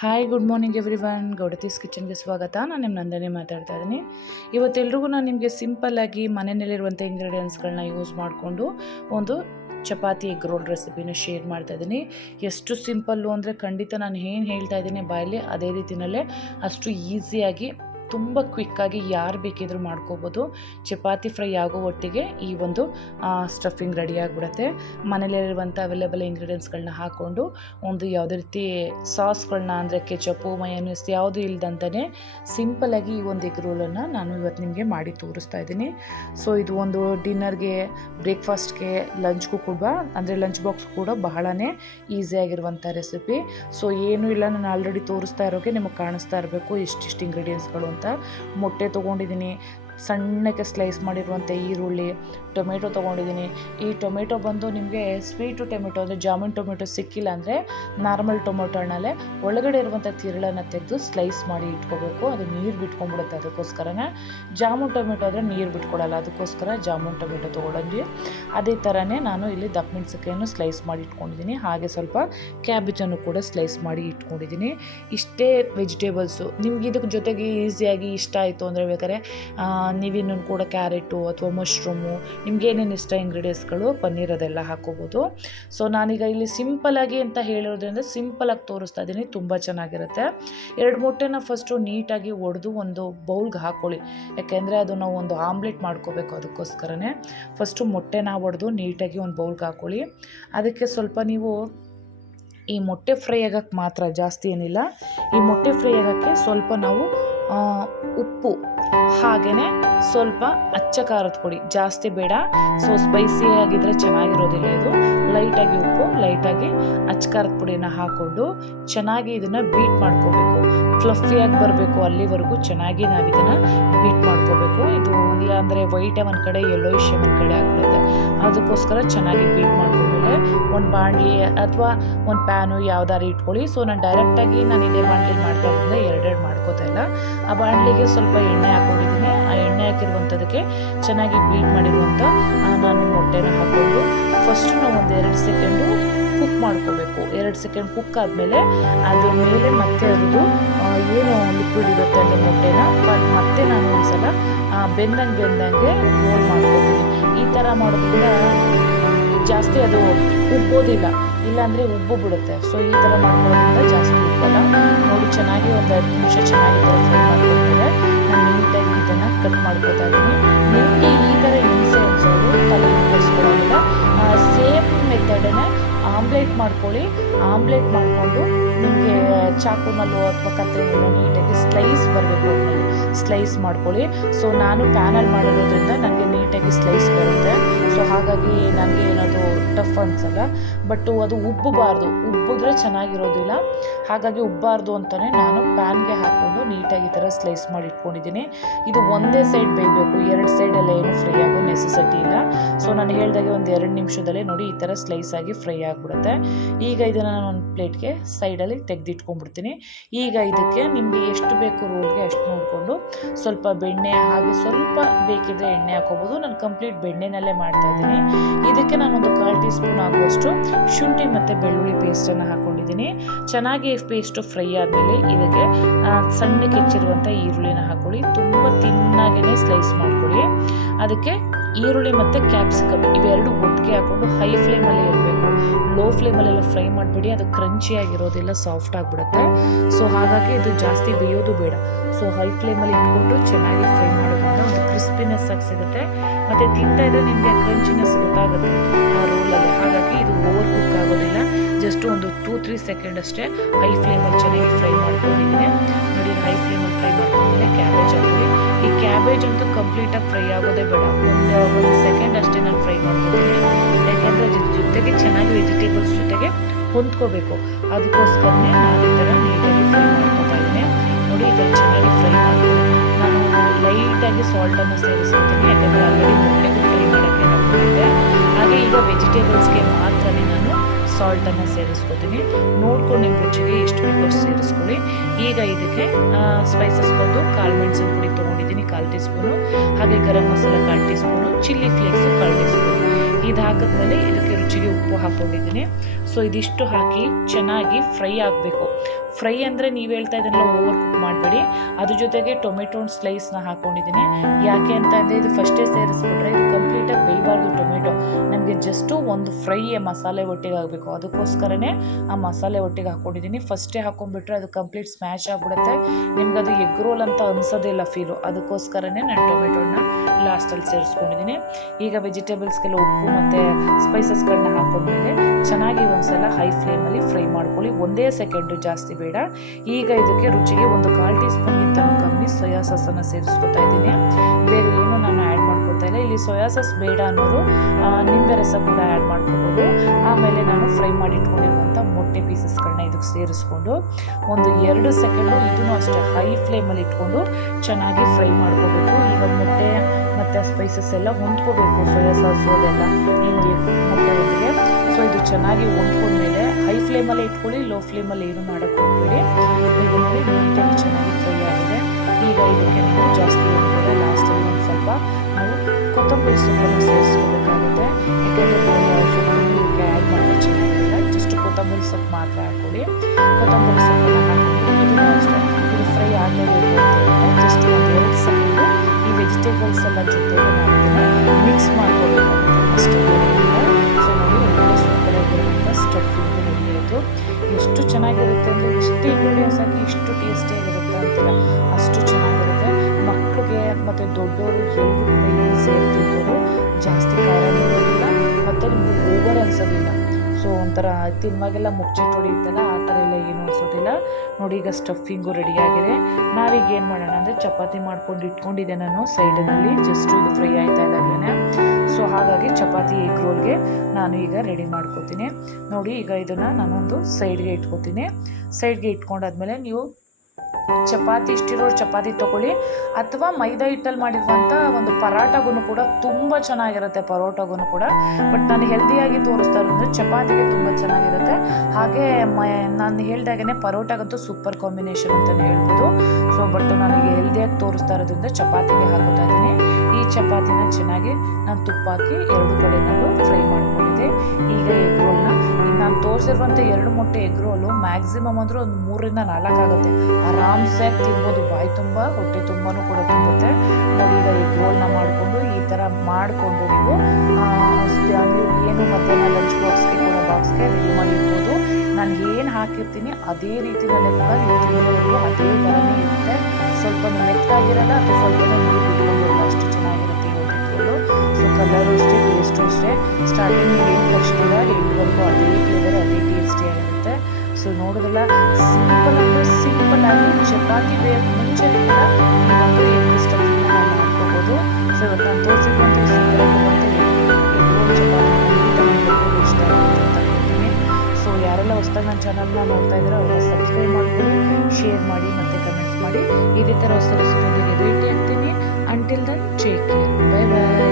Hi good morning everyone. Gowdathis ಕಿಚನ್ಗೆ ಸ್ವಾಗತ. ನಾನು ನಿಮ್ಮ ನಂದನೆ ಮಾತಾಡ್ತಾ ಇದ್ದೀನಿ. ಇವತ್ತೆಲ್ರಿಗೂ ನಾನು ನಿಮಗೆ ಸಿಂಪಲ್ಲಾಗಿ ಮನೆಯಲ್ಲಿರುವಂಥ ಇಂಗ್ರೀಡಿಯೆಂಟ್ಸ್ಗಳನ್ನ ಯೂಸ್ ಮಾಡಿಕೊಂಡು ಒಂದು ಚಪಾತಿ ಎಗ್ ರೋಲ್ ರೆಸಿಪಿನ ಶೇರ್ ಮಾಡ್ತಾ ಇದ್ದೀನಿ. ಎಷ್ಟು ಸಿಂಪಲ್ಲು ಅಂದರೆ ಖಂಡಿತ ನಾನು ಏನು ಹೇಳ್ತಾ ಇದ್ದೀನಿ ಬಾಯಲ್ಲಿ ಅದೇ ರೀತಿಯಲ್ಲೇ ಅಷ್ಟು ಈಸಿಯಾಗಿ ತುಂಬ ಕ್ವಿಕ್ಕಾಗಿ ಯಾರು ಬೇಕಿದ್ರೂ ಮಾಡ್ಕೋಬೋದು. ಚಪಾತಿ ಫ್ರೈ ಆಗೋ ಒಟ್ಟಿಗೆ ಈ ಒಂದು ಸ್ಟಫಿಂಗ್ ರೆಡಿ ಆಗಿಬಿಡುತ್ತೆ. ಮನೇಲಿರುವಂಥ ಅವೈಲೇಬಲ್ ಇಂಗ್ರೀಡಿಯೆಂಟ್ಸ್ಗಳನ್ನ ಹಾಕ್ಕೊಂಡು ಒಂದು ಯಾವುದೇ ರೀತಿ ಸಾಸ್ಗಳನ್ನ ಅಂದರೆ ಕೆಚಪ್ಪು ಮಯೋನೀಸ್ ಯಾವುದು ಇಲ್ದಂತಲೇ ಸಿಂಪಲ್ಲಾಗಿ ಈ ಒಂದು ಎಗ್ ರೋಲನ್ನು ನಾನು ಇವತ್ತು ನಿಮಗೆ ಮಾಡಿ ತೋರಿಸ್ತಾ ಇದ್ದೀನಿ. ಸೊ ಇದು ಒಂದು ಡಿನ್ನರ್ಗೆ, ಬ್ರೇಕ್ಫಾಸ್ಟ್ಗೆ, ಲಂಚ್ಗೂ ಕೂಡ ಅಂದರೆ ಲಂಚ್ ಬಾಕ್ಸ್ ಕೂಡ ಬಹಳನೇ ಈಸಿಯಾಗಿರುವಂಥ ರೆಸಿಪಿ. ಸೊ ಏನೂ ಇಲ್ಲ, ನಾನು ಆಲ್ರೆಡಿ ತೋರಿಸ್ತಾ ಇರೋಗೆ ನಿಮಗೆ ಕಾಣಿಸ್ತಾ ಇರಬೇಕು ಇಷ್ಟಿಷ್ಟು ಇಂಗ್ರೀಡಿಯೆಂಟ್ಸ್ಗಳು ಅಂತ. ಮೊಟ್ಟೆ ತೊಗೊಂಡಿದ್ದೀನಿ, ಸಣ್ಣಕ್ಕೆ ಸ್ಲೈಸ್ ಮಾಡಿರುವಂಥ ಈರುಳ್ಳಿ, ಟೊಮೆಟೊ ತೊಗೊಂಡಿದ್ದೀನಿ. ಈ ಟೊಮೆಟೊ ಬಂದು ನಿಮಗೆ ಸ್ವೀಟು ಟೊಮೆಟೊ ಅಂದರೆ ಜಾಮೂನ್ ಟೊಮೆಟೊ ಸಿಕ್ಕಿಲ್ಲ ಅಂದರೆ ನಾರ್ಮಲ್ ಟೊಮೆಟೊನಲ್ಲೇ ಒಳಗಡೆ ಇರುವಂಥ ತಿರುಳನ್ನು ತೆಗೆದು ಸ್ಲೈಸ್ ಮಾಡಿ ಇಟ್ಕೋಬೇಕು. ಅದು ನೀರು ಬಿಟ್ಕೊಂಡ್ಬಿಡುತ್ತೆ, ಅದಕ್ಕೋಸ್ಕರನೇ. ಜಾಮೂನ್ ಟೊಮೆಟೊ ಆದರೆ ನೀರು ಬಿಟ್ಕೊಡಲ್ಲ, ಅದಕ್ಕೋಸ್ಕರ ಜಾಮೂನ್ ಟೊಮೆಟೊ ತೊಗೊಂಡ್ವಿ. ಅದೇ ಥರನೇ ನಾನು ಇಲ್ಲಿ ದಪ್ಪ ಮೆಣಸಿನಕಾಯನ್ನು ಸ್ಲೈಸ್ ಮಾಡಿ ಇಟ್ಕೊಂಡಿದ್ದೀನಿ. ಹಾಗೆ ಸ್ವಲ್ಪ ಕ್ಯಾಬೇಜನ್ನು ಕೂಡ ಸ್ಲೈಸ್ ಮಾಡಿ ಇಟ್ಕೊಂಡಿದ್ದೀನಿ. ಇಷ್ಟೇ ವೆಜಿಟೇಬಲ್ಸು. ನಿಮ್ಗೆ ಇದಕ್ಕೆ ಜೊತೆಗೆ ಈಸಿಯಾಗಿ ಇಷ್ಟ ಆಯಿತು ಅಂದರೆ ಬೇಕಾದ್ರೆ ನೀವಿನ್ನೂ ಕೂಡ ಕ್ಯಾರೆಟು ಅಥವಾ ಮಶ್ರೂಮು, ನಿಮ್ಗೆ ಏನೇನು ಇಷ್ಟ ಇಂಗ್ರೀಡಿಯೆಂಟ್ಸ್ಗಳು, ಪನ್ನೀರ್ ಅದೆಲ್ಲ ಹಾಕೋಬೋದು. ಸೊ ನಾನೀಗ ಇಲ್ಲಿ ಸಿಂಪಲಾಗಿ ಅಂತ ಹೇಳಿರೋದ್ರಿಂದ ಸಿಂಪಲಾಗಿ ತೋರಿಸ್ತಾ ಇದ್ದೀನಿ, ತುಂಬ ಚೆನ್ನಾಗಿರುತ್ತೆ. 2 ಮೊಟ್ಟೆನ ಫಸ್ಟು ನೀಟಾಗಿ ಒಡೆದು ಒಂದು ಬೌಲ್ಗೆ ಹಾಕ್ಕೊಳ್ಳಿ. ಯಾಕೆಂದರೆ ಅದು ನಾವು ಒಂದು ಆಮ್ಲೆಟ್ ಮಾಡ್ಕೋಬೇಕು, ಅದಕ್ಕೋಸ್ಕರನೇ ಫಸ್ಟು ಮೊಟ್ಟೆನ ಒಡೆದು ನೀಟಾಗಿ ಒಂದು ಬೌಲ್ಗೆ ಹಾಕ್ಕೊಳ್ಳಿ. ಅದಕ್ಕೆ ಸ್ವಲ್ಪ ನೀವು ಈ ಮೊಟ್ಟೆ ಫ್ರೈ ಆಗೋಕ್ಕೆ ಮಾತ್ರ, ಜಾಸ್ತಿ ಏನಿಲ್ಲ, ಈ ಮೊಟ್ಟೆ ಫ್ರೈ ಆಗೋಕ್ಕೆ ಸ್ವಲ್ಪ ನಾವು ಉಪ್ಪು ಹಾಗೆಯೇ ಸ್ವಲ್ಪ ಅಚ್ಚ ಖಾರದ ಪುಡಿ, ಜಾಸ್ತಿ ಬೇಡ. ಸೊ ಸ್ಪೈಸಿ ಆಗಿದ್ದರೆ ಚೆನ್ನಾಗಿರೋದಿಲ್ಲ ಇದು. ಲೈಟಾಗಿ ಉಪ್ಪು, ಲೈಟಾಗಿ ಅಚ್ಚ ಖಾರದ ಪುಡಿಯನ್ನು ಹಾಕ್ಕೊಂಡು ಚೆನ್ನಾಗಿ ಇದನ್ನು ಬೀಟ್ ಮಾಡ್ಕೋಬೇಕು. ಫ್ಲಫಿಯಾಗಿ ಬರಬೇಕು, ಅಲ್ಲಿವರೆಗೂ ಚೆನ್ನಾಗಿ ನಾವು ಇದನ್ನು ಬೀಟ್ ಮಾಡ್ಕೋಬೇಕು. ಇದು ಇಲ್ಲ ಅಂದರೆ ವೈಟೇ ಒಂದು ಕಡೆ, ಯೆಲ್ಲೋಯಿಶ್ ಒಂದು ಕಡೆ ಆಗ್ಬಿಡುತ್ತೆ. ಅದಕ್ಕೋಸ್ಕರ ಚೆನ್ನಾಗಿ ಬೀಟ್ ಮಾಡ್ಕೊಂಡ್ಮೇಲೆ ಒಂದು ಬಾಣಲಿ ಅಥವಾ ಒಂದು ಪ್ಯಾನು ಯಾವ್ದಾರು ಇಟ್ಕೊಳ್ಳಿ. ಸೊ ನಾನು ಡೈರೆಕ್ಟಾಗಿ ಇದೇ ಬಾಣಲಿ ಮಾಡ್ತಾ ಇದ್ದರೆ 2 ಮಾಡ್ಕೋತಾ ಇಲ್ಲ. ಆ ಬಾಣಲಿಗೆ ಸ್ವಲ್ಪ ಎಣ್ಣೆ ಹಾಕ್ಕೊಂಡಿದ್ದೀನಿ. ಆ ಎಣ್ಣೆ ಹಾಕಿರುವಂಥದಕ್ಕೆ ಚೆನ್ನಾಗಿ ಬೀಟ್ ಮಾಡಿರುವಂಥ ನಾನು ಮೊಟ್ಟೆನ ಹಾಕ್ಕೊಂಡು ಫಸ್ಟು ನಾವು ಒಂದು 2 ಸೆಕೆಂಡು ಕುಕ್ ಮಾಡ್ಕೋಬೇಕು. 2 ಸೆಕೆಂಡ್ ಕುಕ್ ಆದಮೇಲೆ ಅದ್ರ ಮೇಲೆ ಮತ್ತೆ ಅದು ಏನು ಲಿಕ್ವಿಡ್ ಇರುತ್ತೆ ಅಂದರೆ ಮೊಟ್ಟೆನ ಮತ್ತೆ ನಾನು ಒಂದ್ಸಲ ಬೆಂದಂಗೆ ರೋಲ್ ಮಾಡ್ಕೋತೀನಿ. ಈ ಥರ ಮಾಡೋದ್ರಿಂದ ಜಾಸ್ತಿ ಅದು ಉಬ್ಬೋದಿಲ್ಲ, ಇಲ್ಲಾಂದರೆ ಉಬ್ಬು ಬಿಡುತ್ತೆ. ಸೊ ಈ ಥರ ಮಾಡ್ಕೊಳ್ಳೋದ್ರಿಂದ ಜಾಸ್ತಿ ಉಬ್ಬಲ್ಲ. ನೋಡಿ ಚೆನ್ನಾಗಿ ಒಂದು 5 ನಿಮಿಷ ಚೆನ್ನಾಗಿ ಥರ ಫ್ರೈ ಮಾಡ್ಕೊಂಡ್ಮೇಲೆ ನಾನು ನೀಟಾಗಿ ಇದನ್ನು ಕಟ್ ಮಾಡ್ಕೊತಾ ಇದ್ದೀನಿ. ನಿಮಗೆ ಈ ಥರ ಹಿಂಸೆ ಅನ್ಸೋದು ತಲೆ ಕಳಿಸ್ಕೊಳ್ಳೋದಿಲ್ಲ. ಸೇಮ್ ಮೆಥಡನ್ನೇ ಆಮ್ಲೆಟ್ ಮಾಡ್ಕೊಳ್ಳಿ. ಆಮ್ಲೆಟ್ ಮಾಡಿಕೊಂಡು ನಿಮಗೆ ಚಾಕುನಲ್ಲೋ ಅಥವಾ ಕತ್ತರಿನಲ್ಲೋ ನೀಟಾಗಿ ಸ್ಲೈಸ್ ಬರಬೇಕು, ಅದರಲ್ಲಿ ಸ್ಲೈಸ್ ಮಾಡ್ಕೊಳ್ಳಿ. ಸೊ ನಾನು ಪ್ಯಾನಲ್ಲಿ ಮಾಡಿರೋದ್ರಿಂದ ನನಗೆ ನೀಟಾಗಿ ಸ್ಲೈಸ್ ಬರುತ್ತೆ. ಸೊ ಹಾಗಾಗಿ ನನಗೆ ಏನದು ಟಫ್ ಅನಿಸಲ್ಲ. ಬಟ್ ಅದು ಉಬ್ಬಬಾರ್ದು, ಉಬ್ಬಿದ್ರೆ ಚೆನ್ನಾಗಿರೋದಿಲ್ಲ. ಹಾಗಾಗಿ ಉಬ್ಬಾರ್ದು ಅಂತಲೇ ನಾನು ಪ್ಯಾನ್ಗೆ ಹಾಕ್ಕೊಂಡು ನೀಟಾಗಿ ಈ ಥರ ಸ್ಲೈಸ್ ಮಾಡಿ ಇಟ್ಕೊಂಡಿದ್ದೀನಿ. ಇದು ಒಂದೇ ಸೈಡ್ ಬೇಯಬೇಕು, 2 ಸೈಡೆಲ್ಲ ಏನು ಫ್ರೈ ಆಗೋ ನೆಸೆಸಿಟಿ ಇಲ್ಲ. ಸೊ ನಾನು ಹೇಳಿದಾಗೆ ಒಂದು 2 ನಿಮಿಷದಲ್ಲೇ ನೋಡಿ ಈ ಥರ ಸ್ಲೈಸ್ ಆಗಿ ಫ್ರೈ ಆಗಿಬಿಡುತ್ತೆ. ಈಗ ಇದನ್ನು ನಾನು ಒಂದು ಪ್ಲೇಟ್ಗೆ ಸೈಡಲ್ಲಿ ತೆಗೆದಿಟ್ಕೊಂಡ್ಬಿಡ್ತೀನಿ. ಈಗ ಇದಕ್ಕೆ ನಿಮಗೆ ಎಷ್ಟು ಬೇಕು ರೋಲ್ಗೆ ಅಷ್ಟು ನೋಡಿಕೊಂಡು ಸ್ವಲ್ಪ ಬೆಣ್ಣೆ, ಹಾಗೆ ಸ್ವಲ್ಪ ಬೇಕಿದ್ರೆ ಎಣ್ಣೆ ಹಾಕೋಬೋದು. ನಾನು ಕಂಪ್ಲೀಟ್ ಬೆಣ್ಣೆನಲ್ಲೇ ಮಾಡ್ತಾ ಇದ್ದೀನಿ. ಇದಕ್ಕೆ ನಾನೊಂದು 1/4 ಟೀ ಸ್ಪೂನ್ ಆಗುವಷ್ಟು ಶುಂಠಿ ಮತ್ತು ಬೆಳ್ಳುಳ್ಳಿ ಪೇಸ್ಟನ್ನು ಹಾಕ್ಕೊಂಡಿದ್ದೀನಿ. ಚೆನ್ನಾಗಿ ಪೇಸ್ಟು ಫ್ರೈ ಆದಮೇಲೆ ಇದಕ್ಕೆ ಸಣ್ಣಕ್ಕೆ ಹೆಚ್ಚಿರುವಂಥ ಈರುಳ್ಳಿನ ಹಾಕ್ಕೊಳ್ಳಿ. ತುಂಬ ತಿನ್ನಾಗೇ ಸ್ಲೈಸ್ ಮಾಡ್ಕೊಳ್ಳಿ. ಅದಕ್ಕೆ ಈರುಳ್ಳಿ ಮತ್ತು ಕ್ಯಾಪ್ಸಿಕಮ್ ಇವೆರಡು ಒಟ್ಟಿಗೆ ಹಾಕ್ಕೊಂಡು ಹೈ ಫ್ಲೇಮಲ್ಲಿ ಇರಬೇಕು. ಲೋ ಫ್ಲೇಮಲ್ಲೆಲ್ಲ ಫ್ರೈ ಮಾಡಬೇಡಿ, ಅದು ಕ್ರಂಚಿಯಾಗಿರೋದಿಲ್ಲ, ಸಾಫ್ಟ್ ಆಗಿಬಿಡುತ್ತೆ. ಸೊ ಹಾಗಾಗಿ ಇದು ಜಾಸ್ತಿ ಬೇಯೋದು ಬೇಡ. ಸೊ ಹೈ ಫ್ಲೇಮಲ್ಲಿ ಇಟ್ಕೊಂಡು ಚೆನ್ನಾಗಿ ಫ್ರೈ ಮಾಡೋದ್ರಿಂದ ಒಂದು ಕ್ರಿಸ್ಪಿನೆಸ್ ಆಗಿ ಸಿಗುತ್ತೆ. ಮತ್ತು ತಿಂತಾ ಇದ್ದರೆ ನಿಮಗೆ ಕ್ರಂಚಿನೆಸ್ ಗೊತ್ತಾಗುತ್ತೆ ಆ ರೋಲಲ್ಲಿ. ಹಾಗಾಗಿ ಇದು ಓವರ್ ಕುಕ್ ಆಗೋದಿಲ್ಲ, ಜಸ್ಟ್ ಒಂದು 2-3 ಸೆಕೆಂಡ್ ಅಷ್ಟೇ ಹೈ ಫ್ಲೇಮಲ್ಲಿ ಚೆನ್ನಾಗಿ ಫ್ರೈ ಮಾಡ್ಕೊಂಡಿದ್ದೀನಿ. ನೋಡಿ, ಹೈ ಫ್ಲೇಮಲ್ಲಿ ಫ್ರೈ ಮಾಡ್ಕೊಂಡ್ಮೇಲೆ ಕ್ಯಾಬೇಜ್ ಹಾಕಿ. ಈ ಕ್ಯಾಬೇಜ್ ಅಂತೂ ಕಂಪ್ಲೀಟಾಗಿ ಫ್ರೈ ಆಗೋದೇ ಬೇಡ, ಒಂದು ಸೆಕೆಂಡ್ ಅಷ್ಟೇ ನಾನು ಫ್ರೈ ಮಾಡ್ಕೊತೀನಿ. ಯಾಕೆಂದರೆ ಜೊತೆಗೆ ಚೆನ್ನಾಗಿ ವೆಜಿಟೇಬಲ್ಸ್ ಜೊತೆಗೆ ಹೊಂದ್ಕೋಬೇಕು. ಅದಕ್ಕೋಸ್ಕರನೇ ನಾನು ಈ ಥರ ನೀಟಾಗಿ ಫ್ರೈ ಮಾಡ್ಕೊತಾ ಇದ್ದೀನಿ. ನೋಡಿ, ಇದನ್ನು ಚೆನ್ನಾಗಿ ಫ್ರೈ ಮಾಡ್ತೀನಿ. ನಾನು ಲೈಟಾಗಿ ಸಾಲ್ಟನ್ನು ಸೇರಿಸ್ಕೊತೀನಿ, ಯಾಕಂದರೆ ಆಲ್ರೆಡಿ ಮೊಟ್ಟೆಗೂ ಫ್ರೈ ಮಾಡೋಕ್ಕೆ ಹಾಕ್ಕೊಂಡಿದ್ದೆ. ಹಾಗೆ ಈಗ ವೆಜಿಟೇಬಲ್ಸ್ಗೆ ಮಾತ್ರನೇ ನಾನು ಸಾಲ್ಟನ್ನು ಸೇರಿಸ್ಕೊತೀನಿ. ನೋಡ್ಕೊಂಡು ನಿಮ್ಮ ರುಚಿಗೆ ಎಷ್ಟು ಬೇಕೋ ಅಷ್ಟು ಸೇರಿಸ್ಕೊಳ್ಳಿ. ಈಗ ಇದಕ್ಕೆ ಸ್ಪೈಸಸ್ ಬಂದು ಕಾಳು ಮೆಣಸಿನ ಪುಡಿ ತೊಗೊಂಡಿದ್ದೀನಿ 1/4 ಟೀ ಸ್ಪೂನು, ಹಾಗೆ garam masala 1/4 teaspoon, chilli flakes 1/4 teaspoon. ಇದು ಹಾಕಿದ್ಮೇಲೆ ಇದಕ್ಕೆ ರುಚಿಗೆ ಉಪ್ಪು ಹಾಕ್ಕೊಂಡಿದ್ದೀನಿ. ಸೊ ಇದಿಷ್ಟು ಹಾಕಿ ಚೆನ್ನಾಗಿ ಫ್ರೈ ಆಗಬೇಕು. ಫ್ರೈ ಅಂದರೆ ನೀವು ಹೇಳ್ತಾ ಇದನ್ನೆಲ್ಲ ಓವರ್ ಕುಕ್ ಮಾಡಬೇಡಿ. ಅದ್ರ ಜೊತೆಗೆ ಟೊಮೆಟೊ ಸ್ಲೈಸ್ನ ಹಾಕ್ಕೊಂಡಿದ್ದೀನಿ. ಯಾಕೆ ಅಂತ ಅಂದರೆ ಇದು ಫಸ್ಟೇ ಸೇರಿಸ್ಬಿಟ್ರೆ ಇದು ಕಂಪ್ಲೀಟಾಗಿ ಬೇಯಬಾರ್ದು. ಟೊಮೆಟೊ ನಮಗೆ ಜಸ್ಟು ಒಂದು ಫ್ರೈ ಮಸಾಲೆ ಒಟ್ಟಿಗೆ ಆಗಬೇಕು, ಅದಕ್ಕೋಸ್ಕರನೇ ಆ ಮಸಾಲೆ ಒಟ್ಟಿಗೆ ಹಾಕ್ಕೊಂಡಿದ್ದೀನಿ. ಫಸ್ಟೇ ಹಾಕ್ಕೊಂಡ್ಬಿಟ್ರೆ ಅದು ಕಂಪ್ಲೀಟ್ ಸ್ಮ್ಯಾಶ್ ಆಗಿಬಿಡುತ್ತೆ, ನಿಮ್ಗೆ ಅದು ಎಗ್ ರೋಲ್ ಅಂತ ಅನ್ಸೋದಿಲ್ಲ ಫೀಲು. ಅದಕ್ಕೋಸ್ಕರನೇ ನಾನು ಟೊಮೆಟೊನ ಲಾಸ್ಟಲ್ಲಿ ಸೇರಿಸ್ಕೊಂಡಿದ್ದೀನಿ. ಈಗ ವೆಜಿಟೇಬಲ್ಸ್ಗೆಲ್ಲ ಉಪ್ಪು ಮತ್ತು ಸ್ಪೈಸಸ್ಗಳನ್ನ ಹಾಕೊಂಡ್ಮೇಲೆ ಚೆನ್ನಾಗಿ ಒಂದ್ಸಲ ಹೈ ಫ್ಲೇಮಲ್ಲಿ ಫ್ರೈ ಮಾಡ್ಕೊಳ್ಳಿ, 1 ಸೆಕೆಂಡು, ಜಾಸ್ತಿ ಬೇಡ. ಈಗ ಇದಕ್ಕೆ ರುಚಿಗೆ 1/4 ಟೀ ಸ್ಪೂನ್ಗಿಂತ ಕಮ್ಮಿ ಸೋಯಾ ಸಾಸನ್ನು ಸೇರಿಸ್ಕೊತಾ ಇದ್ದೀನಿ. ಬೇರೆ ಏನು ನಾನು ಆ್ಯಡ್ ಮಾಡ್ಕೊತಾ ಇಲ್ಲ. ಇಲ್ಲಿ ಸೋಯಾ ಸಾಸ್ ಬೇಡ ಅನ್ನೋರು ನಿಂಬೆ ರಸ ಕೂಡ ಆ್ಯಡ್ ಮಾಡ್ಕೋಬೋದು. ಆಮೇಲೆ ನಾನು ಫ್ರೈ ಮಾಡಿ ಇಟ್ಕೊಂಡಿರುವಂಥ ಮೊಟ್ಟೆ ಪೀಸಸ್ಗಳನ್ನ ಇದಕ್ಕೆ ಸೇರಿಸ್ಕೊಂಡು 1-2 ಸೆಕೆಂಡು ಇದನ್ನು ಅಷ್ಟೇ ಹೈ ಫ್ಲೇಮಲ್ಲಿ ಇಟ್ಕೊಂಡು ಚೆನ್ನಾಗಿ ಫ್ರೈ ಮಾಡ್ಕೋಬೇಕು. ಈಗ ಮೊಟ್ಟೆ ಮತ್ತು ಸ್ಪೈಸಸ್ ಎಲ್ಲ ಹೊಂದ್ಕೋಬೇಕು, ಸೋಯಾ ಸಾಸು ಅದೆಲ್ಲ ಈ ಮೊಟ್ಟೆ ಒಟ್ಟಿಗೆ. ಸೊ ಇದು ಚೆನ್ನಾಗಿ ಹೊಂದ್ಕೊಂಡ್ಮೇಲೆ ಹೈ ಫ್ಲೇಮಲ್ಲೇ ಇಟ್ಕೊಳ್ಳಿ, ಲೋ ಫ್ಲೇಮಲ್ಲಿ ಏನು ಮಾಡೋಕ್ಕೆ ಹೋಗ್ಬೇಡಿ. ಈಗ ನೋಡಿ ನೀಟಾಗಿ ಚೆನ್ನಾಗಿ ಫ್ರೈ ಆಗಿದೆ. ಈಗ ಇದಕ್ಕೆ ನೀವು ಜಾಸ್ತಿ ಹೋಗ್ತದೆ, ಲಾಸ್ಟಲ್ಲಿ ಒಂದು ಸ್ವಲ್ಪ ನಾವು ಕೊತ್ತಂಬರಿ ಸೊಪ್ಪನ್ನು ಸೇರಿಸ್ಕೋಬೇಕಾಗುತ್ತೆ. ಯಾಕೆಂದರೆ ಬೇರೆ ಯಾವ ಸೊಪ್ಪನ್ನು ಇದಕ್ಕೆ ಆ್ಯಡ್ ಮಾಡೋದು ಚೆನ್ನಾಗಿರಲ್ಲ, ಜಸ್ಟ್ ಕೊತ್ತಂಬರಿ ಸೊಪ್ಪು ಮಾತ್ರ ಹಾಕ್ಕೊಳ್ಳಿ. ಕೊತ್ತಂಬರಿ ಸೊಪ್ಪನ್ನು ಹಾಕ್ಕೊಂಡು ಇದನ್ನು ಅಷ್ಟೇ ಇದು ಫ್ರೈ ಆಗಲೇಬೇಕು ಅಂತ ಜಸ್ಟ್ 1-2 ಸೆಕೆಂಡು ಈ ವೆಜಿಟೇಬಲ್ಸ್ ಎಲ್ಲ ಜೊತೆಗೆ ನಾವು ಇದನ್ನು ಮಿಕ್ಸ್ ಮಾಡ್ಕೋಬೇಕಾಗುತ್ತೆ ಅಷ್ಟೇ. ಸೊ ನೋಡಿ ಒಳ್ಳೆ ಸೂಪರಾಗಿರುವಂಥ ಸ್ಟಫಿಂಗ್ ರೆಡಿ ಆಯಿತು. ಎಷ್ಟು ಚೆನ್ನಾಗಿರುತ್ತೆ ಅಂದರೆ ಇಷ್ಟು ಇಂಗ್ರೀಡಿಯೆಂಟ್ಸ್ ಹಾಕಿ ಇಷ್ಟು ಟೇಸ್ಟಿಯಾಗಿರುತ್ತೆ ಅಂತೀರ, ಅಷ್ಟು ಚೆನ್ನಾಗಿರುತ್ತೆ. ಮಕ್ಕಳಿಗೆ ಮತ್ತು ದೊಡ್ಡವರು ಎಲ್ಲರೂ ಕೂಡ ಈಸಿಯಾಗಿ ತಿನ್ಬೋದು. ಜಾಸ್ತಿ ಖಾರ ಇರೋದಿಲ್ಲ ಮತ್ತು ನಿಮಗೆ ಓವರ್ ಅನ್ಸೋದಿಲ್ಲ. ಸೊ ಒಂಥರ ತಿನ್ನುವಾಗೆಲ್ಲ ಮುಚ್ಚಿಟ್ಟು ಹೊಡಿಯುತ್ತಲ್ಲ ಆ ಥರ ಎಲ್ಲ ಏನೂ ಅನಿಸೋದಿಲ್ಲ. ನೋಡಿ ಈಗ ಸ್ಟಫಿಂಗು ರೆಡಿಯಾಗಿದೆ. ನಾವೀಗ ಏನು ಮಾಡೋಣ ಅಂದರೆ ಚಪಾತಿ ಮಾಡ್ಕೊಂಡು ಇಟ್ಕೊಂಡಿದ್ದೆ ನಾನು ಸೈಡಿನಲ್ಲಿ, ಜಸ್ಟು ಇದು ಫ್ರೈ ಆಯ್ತಾ ಇದ್ದಾಗಲೇ. ಸೊ ಹಾಗಾಗಿ ಚಪಾತಿ ಎಗ್ ರೋಲ್ಗೆ ನಾನು ಈಗ ರೆಡಿ ಮಾಡ್ಕೋತೀನಿ. ನೋಡಿ ಈಗ ಇದನ್ನು ನಾನೊಂದು ಸೈಡ್ಗೆ ಇಟ್ಕೋತೀನಿ. ಸೈಡ್ಗೆ ಇಟ್ಕೊಂಡಾದ್ಮೇಲೆ ನೀವು ಚಪಾತಿ ಇಷ್ಟಿರೋ ಚಪಾತಿ ತೊಗೊಳ್ಳಿ, ಅಥವಾ ಮೈದಾ ಹಿಟ್ಟಲ್ಲಿ ಮಾಡಿರುವಂಥ ಒಂದು ಪರಾಟಗೂ ಕೂಡ ತುಂಬ ಚೆನ್ನಾಗಿರುತ್ತೆ, ಪರೋಟಗೂ ಕೂಡ. ಬಟ್ ನಾನು ಹೆಲ್ದಿಯಾಗಿ ತೋರಿಸ್ತಾ ಇರೋದು ಚಪಾತಿಗೆ ತುಂಬ ಚೆನ್ನಾಗಿರುತ್ತೆ. ಹಾಗೆ ನಾನು ಹೇಳ್ದಾಗೇ ಪರೋಟಗಂತೂ ಸೂಪರ್ ಕಾಂಬಿನೇಷನ್ ಅಂತಲೇ ಹೇಳ್ಬೋದು. ಸೊ ಬಟ್ ನನಗೆ ಹೆಲ್ದಿಯಾಗಿ ತೋರಿಸ್ತಾ ಇರೋದ್ರಿಂದ ಚಪಾತಿಗೆ ಹಾಕೋತಾ ಇದ್ದೀನಿ. ಈ ಚಪಾತಿನ ಚೆನ್ನಾಗಿ ನಾನು ತುಪ್ಪ ಹಾಕಿ 2 ಕಡೆನಲ್ಲೂ ಫ್ರೈ ಮಾಡ್ಕೊಂಡಿದ್ದೆ. ಈಗ ಎಗ್ ರೋಲ್ನ ನಾನು ತೋರಿಸಿರುವಂಥ 2 ಮೊಟ್ಟೆ ಎಗ್ ರೋಲು ಮ್ಯಾಕ್ಸಿಮಮ್ ಅಂದರೆ ಒಂದು 3-4 ಆಗುತ್ತೆ, ಆರಾಮ್ಸೆ ತಿನ್ಬೋದು. ಬಾಯಿ ತುಂಬ ಹೊಟ್ಟೆ ತುಂಬಾ ಕೂಡ ತುಂಬುತ್ತೆ. ನೋಡಿ ಈಗ ಎಗ್ ರೋಲ್ನ ಮಾಡಿಕೊಂಡು ಈ ಥರ ಮಾಡಿಕೊಂಡು ನೀವು ಏನು ಮಧ್ಯಾಹ್ನ ಲಂಚ್ ಬಾಕ್ಸ್ಗೆ ರೆಡಿ ಮಾಡಿ ಇಡ್ಬೋದು. ನಾನು ಏನು ಹಾಕಿರ್ತೀನಿ ಅದೇ ರೀತಿಯಲ್ಲೇ ಕೂಡ ನೀವು ತಿನ್ನೋವರೆಗೂ ಅದೇ ಥರನೇ ಇರುತ್ತೆ. ಸ್ವಲ್ಪ ಮೆತ್ತಾಗಿರಲ್ಲ ಅಥವಾ ಸ್ವಲ್ಪ ನೀರು ಬಿಟ್ಕೊಂಡಿರಲ್ಲ, ಅಷ್ಟು ಚೆನ್ನಾಗಿರುತ್ತೆ ಈ ಎಗ್ ರೋಲು. ಸೊ ಕಲರು ಅಷ್ಟೇ, ಟೇಸ್ಟು ಅಷ್ಟೇ. ಸ್ಟಾರ್ಟಿಂಗ್ ಏನು ಕಚ್ತೀರ ಎಂಡ್ವರೆಗೂ ಅದೇ ಫ್ಲೇವರ್, ಅದೇ ಟೇಸ್ಟಿಯಾಗಿರುತ್ತೆ. ಸೊ ನೋಡೋದಿಲ್ಲ, ಸಿಂಪಲ್ಲಾಗಿ ಚಪಾತಿ ಮುಂಚೆ ಕೂಡ ನೀವೊಂದು ಎಗ್ ಸ್ಟಫಿಂಗ್ ಮಾಡ್ಕೋಬೋದು. ಸೊ ಇವತ್ತು ನಾನು ತೋರಿಸಿರುವಂಥ ಸಿಂಪಲ್ಲಾಗಿರುವಂಥ ಎಗ್ ರೋಲ್ ಚಪಾತಿ ಇಷ್ಟ ಆಗುತ್ತೆ ಅಂತ ಹೇಳ್ತೀನಿ. ಸೊ ಯಾರೆಲ್ಲ ಹೊಸದಾಗಿ ನನ್ನ ಚಾನಲ್ನ ನೋಡ್ತಾ ಇದ್ದೀರೋ ಅವರೆಲ್ಲ ಸಬ್ಸ್ಕ್ರೈಬ್ ಮಾಡ್ಕೊಳ್ಳಿ, ಶೇರ್ ಮಾಡಿ ಮತ್ತು ಕಮೆಂಟ್ಸ್ ಮಾಡಿ. ಇದೇ ಥರ ಹೊಸ ರೆಸಿಪಿಯೊಂದಿಗೆ ಭೇಟಿ ಆಗ್ತೀನಿ. Until then take care, bye ಬಾಯ್.